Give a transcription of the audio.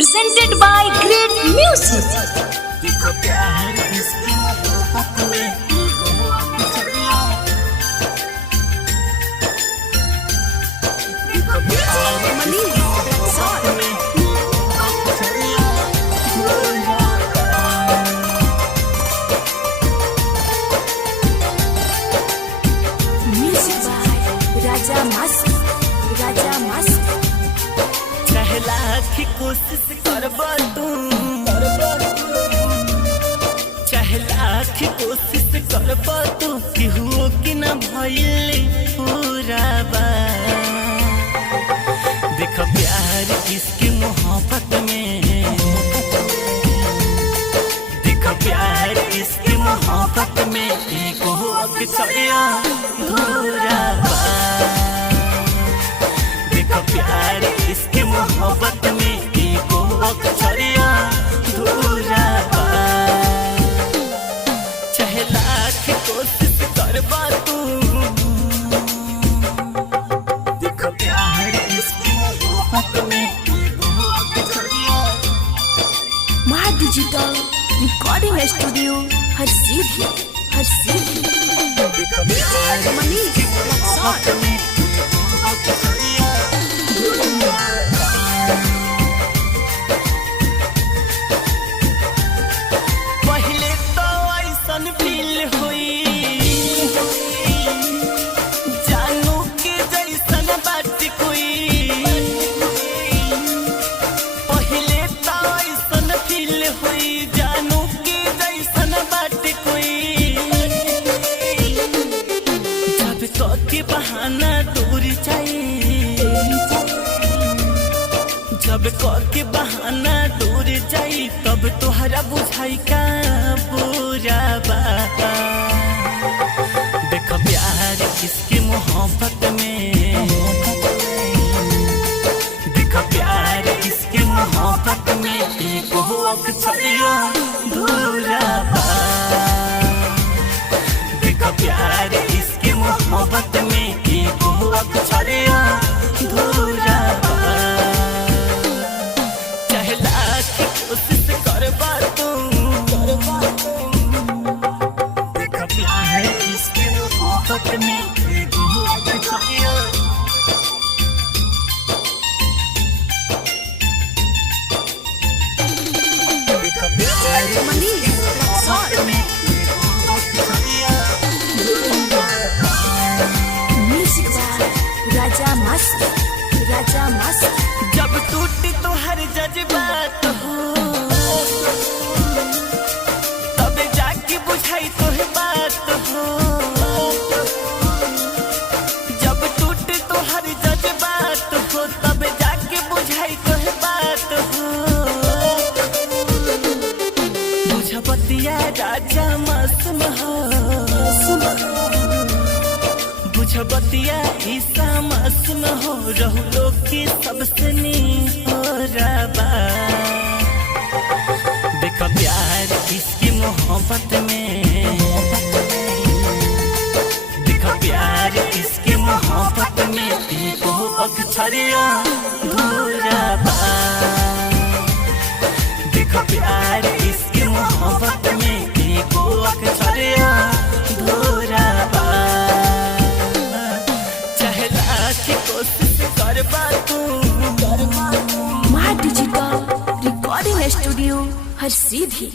presented by Great Music. देखो प्यार इसकी मोहब्बत में देखो प्यार मनी music by Raja Masti. Lakh कोशिश करबा तू चाहे लाख कोशिश करबा तू केहू कि न भइले पूरा बा। देखो प्यार इसकी मोहब्बत में देखो प्यार इसकी मोहब्बत में एक हो अक्सरिया पूरा बा। देखो प्यार इसकी मोहब्बत में एक अक्सरिया धूरा बा। चाहे लाख कोशिश करबा तू देखो प्यार इसकी मोहब्बत में एक अक्सरिया। महा डिजिटल रिकॉर्डिंग स्टूडियो हर सीधी देखो प्यार मनी मोहब्बत में एक अक्सरिया पहले तो ऐसन फील हुई जानू के जैसन बात कोई। पहले तो ऐसन फील हुई जानू के जैसन बात कोई। जब तो के बहाना दूर जाए जब के बहाना दूर जाई तब तोहरा बुझाई का बुरा बा। देखो प्यार इसकी मोहब्बत में देखो प्यार इसकी मोहब्बत में एक हो अक्सरिया बुरा बा। देखो प्यार इसकी मोहब्बत में एक हो अक्सरिया बुरा बा। कोशिश करबा तू देखो प्यार इसकी मोहब्बत में एक हो अक्सरिया। देखो प्यार मनी मोहब्बत में एक हो अक्सरिया। म्यूजिक by राजा मस्त जब टूटी तो हर जज्बात हो तब जाके बुझाई तो है बात हो। जब टूटी तो हर जज्बात हो तब जाके बुझाई तो है बात हो। बुझबतिया राजा मासूम हो बुझबतिया ईसा मासूम हो रहू लोग की सबसे नी हो रबा। देखो प्यार इसकी मोहब्बत में देखो प्यार इसकी मोहब्बत में एक हो अक्सरिया धूरा बा। देखो प्यार इसकी मोहब्बत में एक हो अक्सरिया धूरा बा। कोशिश करबा तू महा डिजिटल रिकॉर्डिंग स्टूडियो हर सीधी